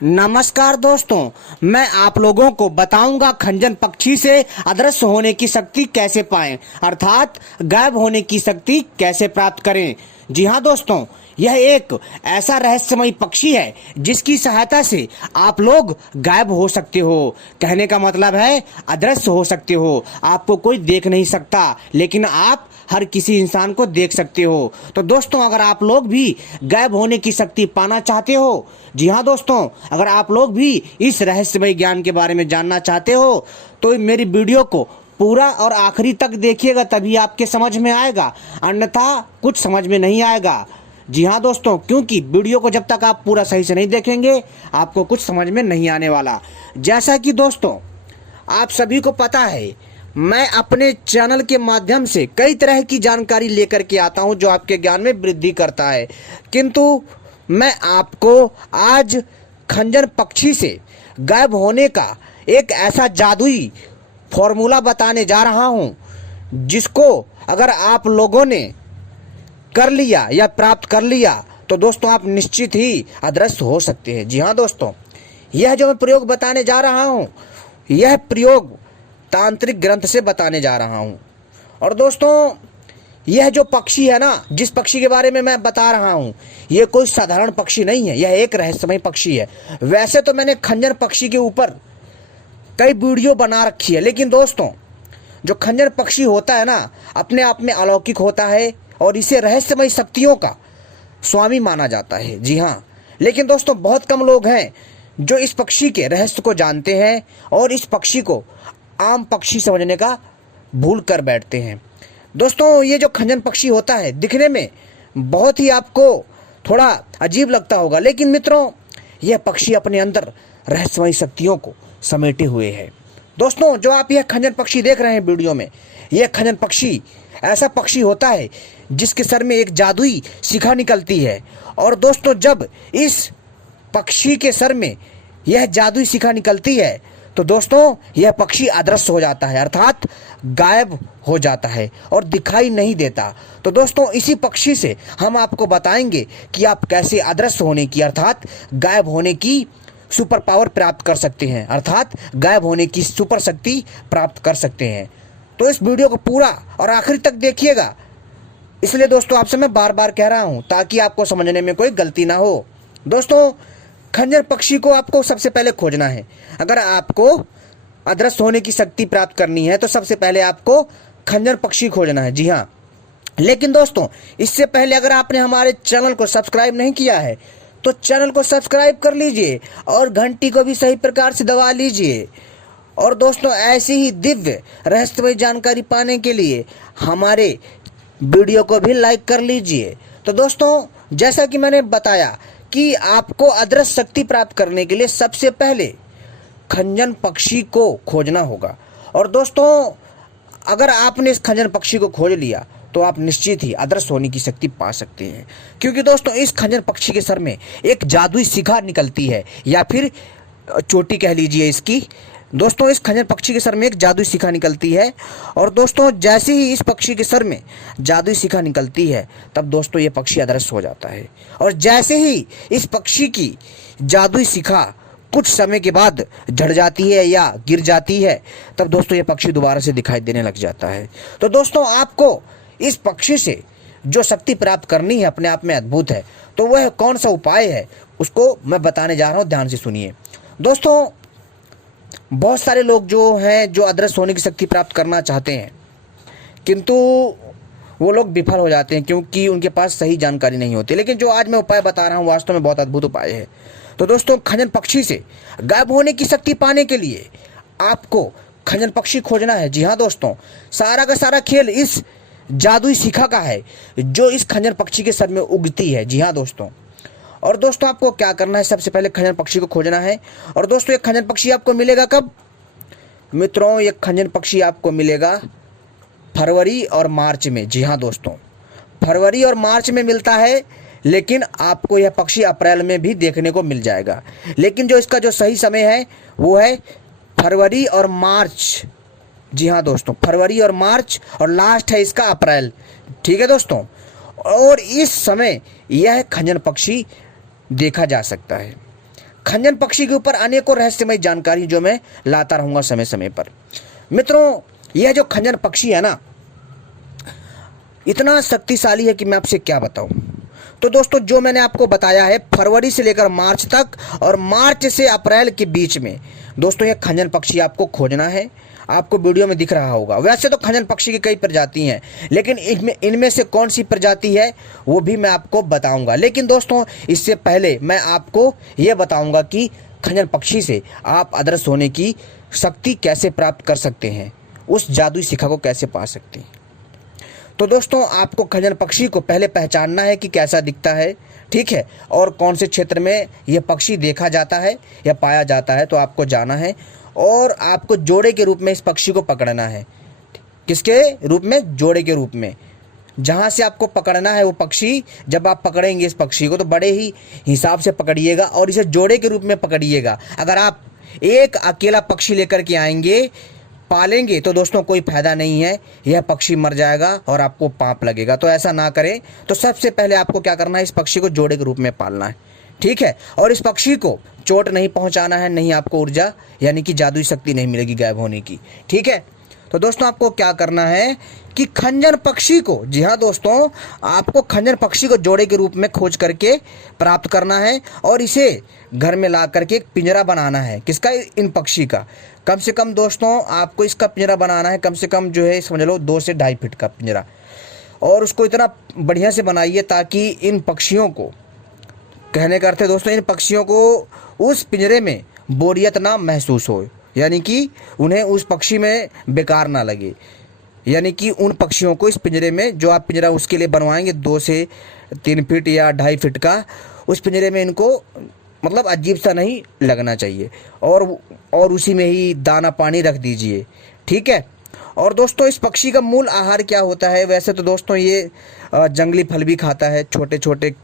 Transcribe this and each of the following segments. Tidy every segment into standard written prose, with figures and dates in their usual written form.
नमस्कार दोस्तों, मैं आप लोगों को बताऊंगा खंजन पक्षी से अदृश्य होने की शक्ति कैसे पाएं, अर्थात गायब होने की शक्ति कैसे प्राप्त करें। जी हाँ दोस्तों, यह एक ऐसा रहस्यमयी पक्षी है जिसकी सहायता से आप लोग गायब हो सकते हो। कहने का मतलब है अदृश्य हो सकते हो। आपको कोई देख नहीं सकता, लेकिन आप हर किसी इंसान को देख सकते हो। तो दोस्तों, अगर आप लोग भी गायब होने की शक्ति पाना चाहते हो, जी हाँ दोस्तों, अगर आप लोग भी इस रहस्यमय ज्ञान के बारे में जानना चाहते हो तो मेरी वीडियो को पूरा और आखिरी तक देखिएगा, तभी आपके समझ में आएगा, अन्यथा कुछ समझ में नहीं आएगा। जी हाँ दोस्तों, क्योंकि वीडियो को जब तक आप पूरा सही से नहीं देखेंगे आपको कुछ समझ में नहीं आने वाला। जैसा कि दोस्तों आप सभी को पता है, मैं अपने चैनल के माध्यम से कई तरह की जानकारी लेकर के आता हूं जो आपके ज्ञान में वृद्धि करता है, किंतु मैं आपको आज खंजन पक्षी से गायब होने का एक ऐसा जादुई फॉर्मूला बताने जा रहा हूं जिसको अगर आप लोगों ने कर लिया या प्राप्त कर लिया तो दोस्तों आप निश्चित ही अदृश्य हो सकते हैं। जी हाँ दोस्तों, यह जो मैं प्रयोग बताने जा रहा हूं, यह प्रयोग तांत्रिक ग्रंथ से बताने जा रहा हूं। और दोस्तों, यह जो पक्षी है ना, जिस पक्षी के बारे में मैं बता रहा हूं, यह कोई साधारण पक्षी नहीं है, यह एक रहस्यमय पक्षी है। वैसे तो मैंने खंजर पक्षी के ऊपर कई वीडियो बना रखी है, लेकिन दोस्तों जो खंजर पक्षी होता है ना, अपने आप में अलौकिक होता है और इसे रहस्यमय शक्तियों का स्वामी माना जाता है। जी हाँ, लेकिन दोस्तों बहुत कम लोग हैं जो इस पक्षी के रहस्य को जानते हैं और इस पक्षी को आम पक्षी समझने का भूल कर बैठते हैं। दोस्तों, ये जो खंजन पक्षी होता है दिखने में बहुत ही आपको थोड़ा अजीब लगता होगा, लेकिन मित्रों यह पक्षी अपने अंदर रहस्यमय शक्तियों को समेटे हुए है। दोस्तों, जो आप यह खंजन पक्षी देख रहे हैं वीडियो में, यह खंजन पक्षी ऐसा पक्षी होता है जिसके सर में एक जादुई शिखा निकलती है। और दोस्तों, जब इस पक्षी के सर में यह जादुई शिखा निकलती है तो दोस्तों यह पक्षी अदृश्य हो जाता है, अर्थात गायब हो जाता है और दिखाई नहीं देता। तो दोस्तों, इसी पक्षी से हम आपको बताएंगे कि आप कैसे अदृश्य होने की, अर्थात गायब होने की सुपर पावर प्राप्त कर सकते हैं, अर्थात गायब होने की सुपर शक्ति प्राप्त कर सकते हैं। तो इस वीडियो को पूरा और आखिरी तक देखिएगा। इसलिए दोस्तों आपसे मैं बार बार कह रहा हूं ताकि आपको समझने में कोई गलती ना हो। दोस्तों, खंजर पक्षी को आपको सबसे पहले खोजना है। अगर आपको अदृश्य होने की शक्ति प्राप्त करनी है तो सबसे पहले आपको खंजर पक्षी खोजना है। जी हाँ, लेकिन दोस्तों इससे पहले अगर आपने हमारे चैनल को सब्सक्राइब नहीं किया है तो चैनल को सब्सक्राइब कर लीजिए और घंटी को भी सही प्रकार से दबा लीजिए। और दोस्तों, ऐसी ही दिव्य रहस्यमय जानकारी पाने के लिए हमारे वीडियो को भी लाइक कर लीजिए। तो दोस्तों, जैसा कि मैंने बताया कि आपको अदृश्य शक्ति प्राप्त करने के लिए सबसे पहले खंजन पक्षी को खोजना होगा। और दोस्तों, अगर आपने इस खंजन पक्षी को खोज लिया तो आप निश्चित ही अदृश्य होने की शक्ति पा सकते हैं, क्योंकि दोस्तों इस खंजन पक्षी के सर में एक जादुई शिखा निकलती है, या फिर चोटी कह लीजिए इसकी। दोस्तों, इस खंजर पक्षी के सर में एक जादुई शिखा निकलती है। और दोस्तों, जैसे ही इस पक्षी के सर में जादुई शिखा निकलती है तब दोस्तों ये पक्षी अदृश्य हो जाता है। और जैसे ही इस पक्षी की जादुई शिखा कुछ समय के बाद झड़ जाती है या गिर जाती है तब दोस्तों ये पक्षी दोबारा से दिखाई देने लग जाता है। तो दोस्तों, आपको इस पक्षी से जो शक्ति प्राप्त करनी है अपने आप में अद्भुत है। तो वह कौन सा उपाय है उसको मैं बताने जा रहा हूँ, ध्यान से सुनिए। दोस्तों, बहुत सारे लोग जो हैं जो अदृश्य होने की शक्ति प्राप्त करना चाहते हैं, किंतु वो लोग विफल हो जाते हैं क्योंकि उनके पास सही जानकारी नहीं होती। लेकिन जो आज मैं उपाय बता रहा हूँ वास्तव में बहुत अद्भुत उपाय है। तो दोस्तों, खंजन पक्षी से गायब होने की शक्ति पाने के लिए आपको खंजन पक्षी खोजना है। जी हाँ दोस्तों, सारा का सारा खेल इस जादुई शिखा का है जो इस खंजन पक्षी के सर में उगती है। जी हाँ दोस्तों, और दोस्तों आपको क्या करना है, सबसे पहले खंजन पक्षी को खोजना है। और दोस्तों, ये खंजन पक्षी आपको मिलेगा कब? मित्रों, ये खंजन पक्षी आपको मिलेगा फरवरी और मार्च में। जी हाँ दोस्तों, फरवरी और मार्च में मिलता है, लेकिन आपको यह पक्षी अप्रैल में भी देखने को मिल जाएगा। लेकिन जो इसका जो सही समय है वो है फरवरी और मार्च। जी हाँ दोस्तों, फरवरी और मार्च, और लास्ट है इसका अप्रैल। ठीक है दोस्तों, और इस समय यह खंजन पक्षी देखा जा सकता है। खंजन पक्षी के ऊपर अनेकों रहस्यमय जानकारी जो मैं लाता रहूंगा समय समय पर। मित्रों, यह जो खंजन पक्षी है ना, इतना शक्तिशाली है कि मैं आपसे क्या बताऊं। तो दोस्तों, जो मैंने आपको बताया है फरवरी से लेकर मार्च तक और मार्च से अप्रैल के बीच में दोस्तों यह खंजन पक्षी आपको खोजना है। आपको वीडियो में दिख रहा होगा। वैसे तो खंजन पक्षी की कई प्रजाति हैं, लेकिन इनमें से कौन सी प्रजाति है वो भी मैं आपको बताऊंगा। लेकिन दोस्तों, इससे पहले मैं आपको ये बताऊंगा कि खंजन पक्षी से आप अदृश्य होने की शक्ति कैसे प्राप्त कर सकते हैं, उस जादुई शिखा को कैसे पा सकते हैं। तो दोस्तों, आपको खंजन पक्षी को पहले पहचानना है कि कैसा दिखता है, ठीक है, और कौन से क्षेत्र में यह पक्षी देखा जाता है या पाया जाता है, तो आपको जाना है। और आपको जोड़े के रूप में इस पक्षी को पकड़ना है। किसके रूप में? जोड़े के रूप में। जहाँ से आपको पकड़ना है वो पक्षी, जब आप पकड़ेंगे इस पक्षी को तो बड़े ही हिसाब से पकड़िएगा और इसे जोड़े के रूप में पकड़िएगा। अगर आप एक अकेला पक्षी लेकर के आएंगे, पालेंगे, तो दोस्तों कोई फायदा नहीं है, यह पक्षी मर जाएगा और आपको पाप लगेगा। तो ऐसा ना करें। तो सबसे पहले आपको क्या करना है, इस पक्षी को जोड़े के रूप में पालना है, ठीक है। और इस पक्षी को चोट नहीं पहुंचाना है, नहीं आपको ऊर्जा यानी कि जादुई शक्ति नहीं मिलेगी गायब होने की, ठीक है। तो दोस्तों, आपको क्या करना है कि खंजन पक्षी को, जी हाँ दोस्तों, आपको खंजन पक्षी को जोड़े के रूप में खोज करके प्राप्त करना है और इसे घर में ला करके एक पिंजरा बनाना है। किसका? इन पक्षी का। कम से कम दोस्तों आपको इसका पिंजरा बनाना है, कम से कम जो है समझ लो 2 से 2.5 फीट का पिंजरा। और उसको इतना बढ़िया से बनाइए ताकि इन पक्षियों को, कहने का अर्थ है दोस्तों, इन पक्षियों को उस पिंजरे में बोरियत ना महसूस हो, यानी कि उन्हें उस पक्षी में बेकार ना लगे। यानी कि उन पक्षियों को इस पिंजरे में, जो आप पिंजरा उसके लिए बनवाएंगे 2 से 3 फीट या 2.5 फीट का, उस पिंजरे में इनको मतलब अजीब सा नहीं लगना चाहिए। और उसी में ही दाना पानी रख दीजिए, ठीक है। और दोस्तों, इस पक्षी का मूल आहार क्या होता है? वैसे तो दोस्तों ये जंगली फल भी खाता है, छोटे छोटे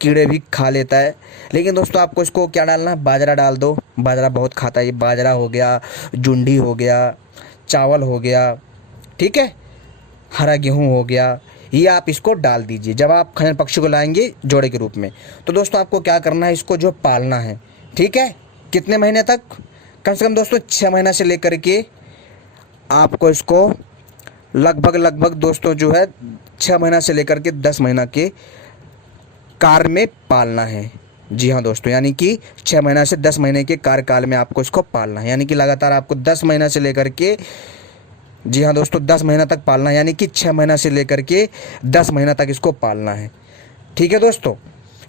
कीड़े भी खा लेता है। लेकिन दोस्तों, आपको इसको क्या डालना है? बाजरा डाल दो। बाजरा बहुत खाता है ये। बाजरा हो गया, जुंडी हो गया, चावल हो गया, ठीक है, हरा गेहूं हो गया, ये आप इसको डाल दीजिए जब आप खंजन पक्षी को लाएंगे जोड़े के रूप में। तो दोस्तों, आपको क्या करना है, इसको जो पालना है, ठीक है। कितने महीने तक? कम से कम दोस्तों 6 महीना से लेकर के आपको इसको लगभग दोस्तों जो है 6 महीना से लेकर के 10 महीना के कार में पालना है। जी हाँ दोस्तों, यानी कि 6 महीना से 10 महीने के कार्यकाल में आपको इसको पालना है। यानी कि लगातार आपको 10 महीना से लेकर के, जी हाँ दोस्तों, 10 महीना तक पालना है। यानी कि 6 महीना से लेकर के 10 महीना तक इसको पालना है, ठीक है दोस्तों।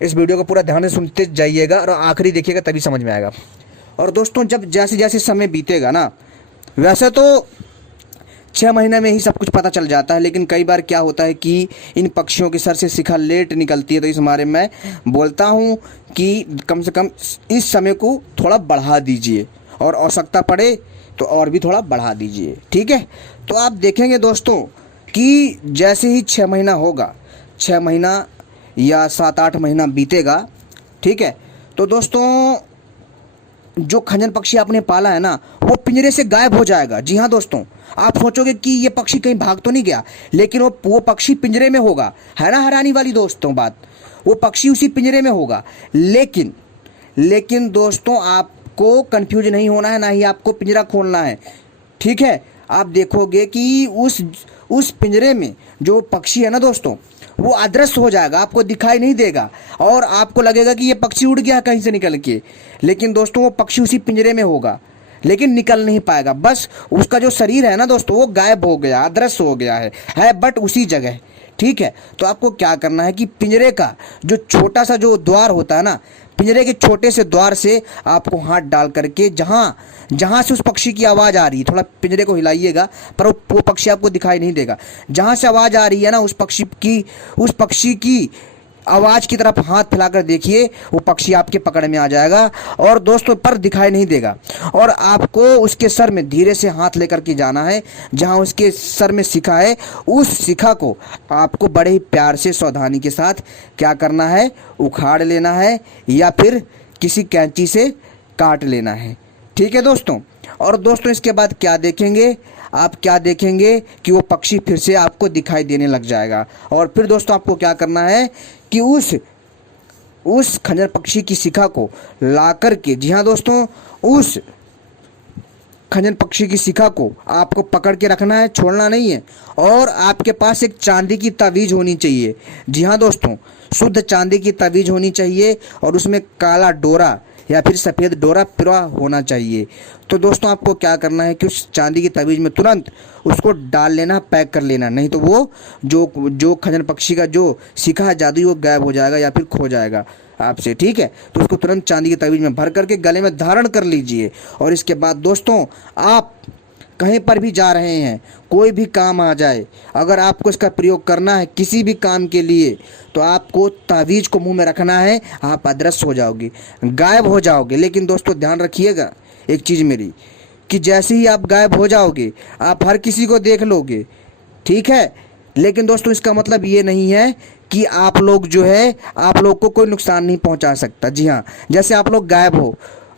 इस वीडियो को पूरा ध्यान से सुनते जाइएगा और आखिरी देखिएगा, तभी समझ में आएगा। और दोस्तों, जब जैसे जैसे समय बीतेगा ना, वैसे तो 6 महीने में ही सब कुछ पता चल जाता है, लेकिन कई बार क्या होता है कि इन पक्षियों के सर से शिखा लेट निकलती है। तो इस बारे में बोलता हूँ कि कम से कम इस समय को थोड़ा बढ़ा दीजिए और आवश्यकता पड़े तो और भी थोड़ा बढ़ा दीजिए, ठीक है। तो आप देखेंगे दोस्तों कि जैसे ही 6 महीना होगा, 6 महीना या 7-8 महीना बीतेगा, ठीक है, तो दोस्तों जो खंजन पक्षी आपने पाला है ना, वो पिंजरे से गायब हो जाएगा। जी हाँ दोस्तों, आप सोचोगे कि ये पक्षी कहीं भाग तो नहीं गया, लेकिन वो पक्षी पिंजरे में होगा। है ना हैरानी वाली दोस्तों बात? वो पक्षी उसी पिंजरे में होगा। लेकिन दोस्तों, आपको कंफ्यूज नहीं होना है, ना ही आपको पिंजरा खोलना है, ठीक है। आप देखोगे कि उस पिंजरे में जो पक्षी है ना दोस्तों, वो अदृश्य हो जाएगा, आपको दिखाई नहीं देगा और आपको लगेगा कि ये पक्षी उड़ गया कहीं से निकल के। लेकिन दोस्तों, वो पक्षी उसी पिंजरे में होगा, लेकिन निकल नहीं पाएगा। बस उसका जो शरीर है ना दोस्तों, वो गायब हो गया, अदृश्य हो गया है बट उसी जगह, ठीक है। तो आपको क्या करना है कि पिंजरे का जो छोटा सा जो द्वार होता है ना, पिंजरे के छोटे से द्वार से आपको हाथ डाल करके जहाँ से उस पक्षी की आवाज़ आ रही है, थोड़ा पिंजरे को हिलाइएगा, पर वो पक्षी आपको दिखाई नहीं देगा। जहाँ से आवाज़ आ रही है ना, उस पक्षी की आवाज़ की तरफ हाथ फैलाकर देखिए, वो पक्षी आपके पकड़ में आ जाएगा और दोस्तों पर दिखाई नहीं देगा। और आपको उसके सर में धीरे से हाथ लेकर के जाना है, जहां उसके सर में शिखा है, उस शिखा को आपको बड़े ही प्यार से सावधानी के साथ क्या करना है, उखाड़ लेना है या फिर किसी कैंची से काट लेना है, ठीक है दोस्तों। और दोस्तों, इसके बाद क्या देखेंगे आप? क्या देखेंगे कि वो पक्षी फिर से आपको दिखाई देने लग जाएगा। और फिर दोस्तों, आपको क्या करना है कि उस खंजर पक्षी की शिखा को ला करके, जी हाँ दोस्तों, उस खंजर पक्षी की शिखा को आपको पकड़ के रखना है, छोड़ना नहीं है। और आपके पास एक चांदी की तावीज़ होनी चाहिए। जी हाँ दोस्तों, शुद्ध चांदी की तावीज़ होनी चाहिए और उसमें काला डोरा या फिर सफ़ेद डोरा पिरा होना चाहिए। तो दोस्तों आपको क्या करना है कि उस चांदी की तावीज़ में तुरंत उसको डाल लेना, पैक कर लेना, नहीं तो वो जो खंजर पक्षी का जो शिखा है जादुई, वो गायब हो जाएगा या फिर खो जाएगा आपसे। ठीक है, तो उसको तुरंत चांदी की तावीज़ में भर करके गले में धारण कर लीजिए। और इसके बाद दोस्तों आप कहीं पर भी जा रहे हैं, कोई भी काम आ जाए, अगर आपको इसका प्रयोग करना है किसी भी काम के लिए, तो आपको तावीज़ को मुंह में रखना है, आप अदृश्य हो जाओगे, गायब हो जाओगे। लेकिन दोस्तों ध्यान रखिएगा एक चीज़ मेरी, कि जैसे ही आप गायब हो जाओगे आप हर किसी को देख लोगे। ठीक है, लेकिन दोस्तों इसका मतलब ये नहीं है कि आप लोग जो है, आप लोग को कोई नुकसान नहीं पहुंचा सकता। जी हाँ, जैसे आप लोग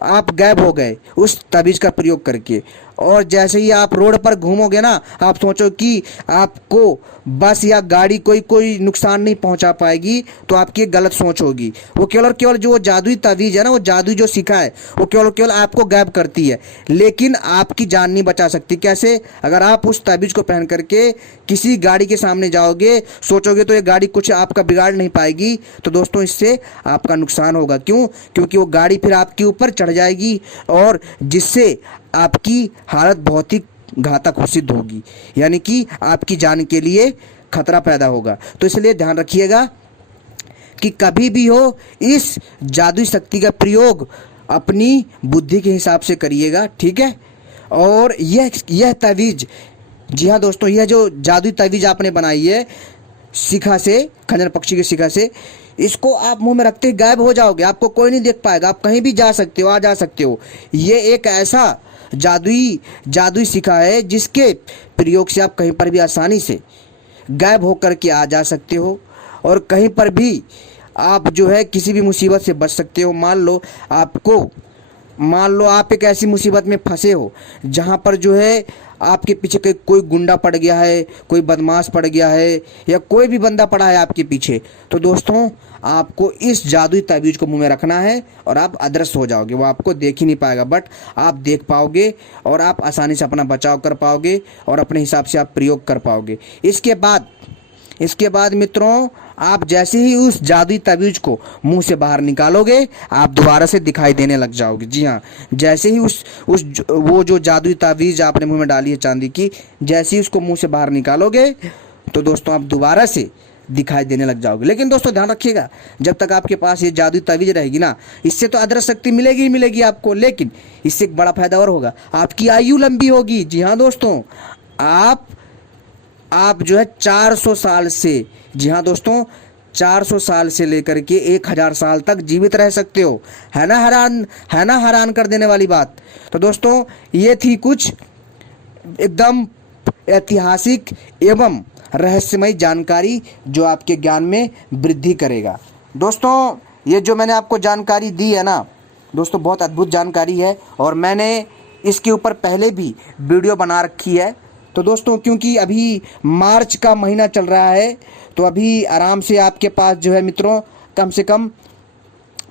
आप गायब हो गए उस तावीज़ का प्रयोग करके, और जैसे ही आप रोड पर घूमोगे ना, आप सोचो कि आपको बस या गाड़ी कोई नुकसान नहीं पहुंचा पाएगी, तो आपकी एक गलत सोच होगी। वो केवल जो जादुई तावीज़ है ना, वो जादुई जो शिखा है, वो केवल आपको गायब करती है, लेकिन आपकी जान नहीं बचा सकती। कैसे? अगर आप उस तावीज़ को पहन करके किसी गाड़ी के सामने जाओगे, सोचोगे तो ये गाड़ी कुछ आपका बिगाड़ नहीं पाएगी, तो दोस्तों इससे आपका नुकसान होगा। क्यों? क्योंकि वो गाड़ी फिर आपके ऊपर चढ़ जाएगी और जिससे आपकी हालत बहुत ही घातक सिद्ध होगी, यानी कि आपकी जान के लिए खतरा पैदा होगा। तो इसलिए ध्यान रखिएगा कि कभी भी हो इस जादुई शक्ति का प्रयोग अपनी बुद्धि के हिसाब से करिएगा। ठीक है, और यह तावीज़, जी हाँ दोस्तों, यह जो जादुई तावीज़ आपने बनाई है शिखा से, खंजर पक्षी की शिखा से, इसको आप मुंह में रखते ही गायब हो जाओगे, आपको कोई नहीं देख पाएगा, आप कहीं भी जा सकते हो, आ जा सकते हो। ये एक ऐसा जादुई शिखा है जिसके प्रयोग से आप कहीं पर भी आसानी से गायब होकर के आ जा सकते हो, और कहीं पर भी आप जो है किसी भी मुसीबत से बच सकते हो। मान लो आप एक ऐसी मुसीबत में फंसे हो जहाँ पर जो है आपके पीछे कोई गुंडा पड़ गया है, कोई बदमाश पड़ गया है, या कोई भी बंदा पड़ा है आपके पीछे, तो दोस्तों आपको इस जादुई तावीज़ को मुंह में रखना है और आप अदृश्य हो जाओगे। वो आपको देख ही नहीं पाएगा, बट आप देख पाओगे और आप आसानी से अपना बचाव कर पाओगे और अपने हिसाब से आप प्रयोग कर पाओगे। इसके बाद मित्रों, आप जैसे ही उस जादुई तावीज़ को मुंह से बाहर निकालोगे, आप दोबारा से दिखाई देने लग जाओगे। जी हाँ, जैसे ही वो जो जादुई तावीज़ आपने मुंह में डाली है चांदी की, जैसे ही उसको मुंह से बाहर निकालोगे, तो दोस्तों आप दोबारा से दिखाई देने लग जाओगे। लेकिन दोस्तों ध्यान रखिएगा, जब तक आपके पास ये जादुई तावीज़ रहेगी ना, इससे तो अदृश्य शक्ति मिलेगी ही मिलेगी आपको, लेकिन इससे एक बड़ा फायदा और होगा, आपकी आयु लंबी होगी। जी हाँ दोस्तों, आप जो है 400 साल से, जी हाँ दोस्तों, 400 साल से लेकर के 1000 साल तक जीवित रह सकते हो। है ना हैरान कर देने वाली बात। तो दोस्तों ये थी कुछ एकदम ऐतिहासिक एवं रहस्यमय जानकारी जो आपके ज्ञान में वृद्धि करेगा। दोस्तों ये जो मैंने आपको जानकारी दी है ना दोस्तों, बहुत अद्भुत जानकारी है, और मैंने इसके ऊपर पहले भी वीडियो बना रखी है। तो दोस्तों क्योंकि अभी मार्च का महीना चल रहा है, तो अभी आराम से आपके पास जो है मित्रों कम से कम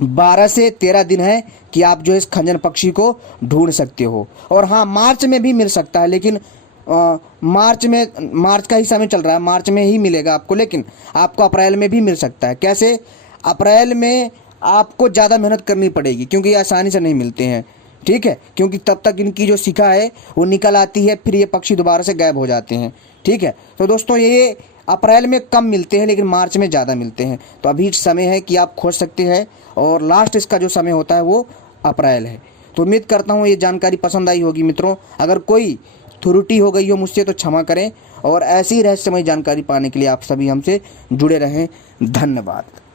12 से 13 दिन है कि आप जो इस खंजर पक्षी को ढूंढ सकते हो। और हाँ, मार्च में भी मिल सकता है, लेकिन मार्च का ही समय चल रहा है, मार्च में ही मिलेगा आपको, लेकिन आपको अप्रैल में भी मिल सकता है। कैसे? अप्रैल में आपको ज़्यादा मेहनत करनी पड़ेगी, क्योंकि ये आसानी से नहीं मिलते हैं। ठीक है, क्योंकि तब तक इनकी जो शिखा है वो निकल आती है, फिर ये पक्षी दोबारा से गायब हो जाते हैं। ठीक है, तो दोस्तों ये अप्रैल में कम मिलते हैं, लेकिन मार्च में ज़्यादा मिलते हैं। तो अभी समय है कि आप खोज सकते हैं, और लास्ट इसका जो समय होता है वो अप्रैल है। तो उम्मीद करता हूँ ये जानकारी पसंद आई होगी मित्रों। अगर कोई त्रुटि हो गई हो मुझसे तो क्षमा करें, और ऐसी रहस्यमय जानकारी पाने के लिए आप सभी हमसे जुड़े रहें। धन्यवाद।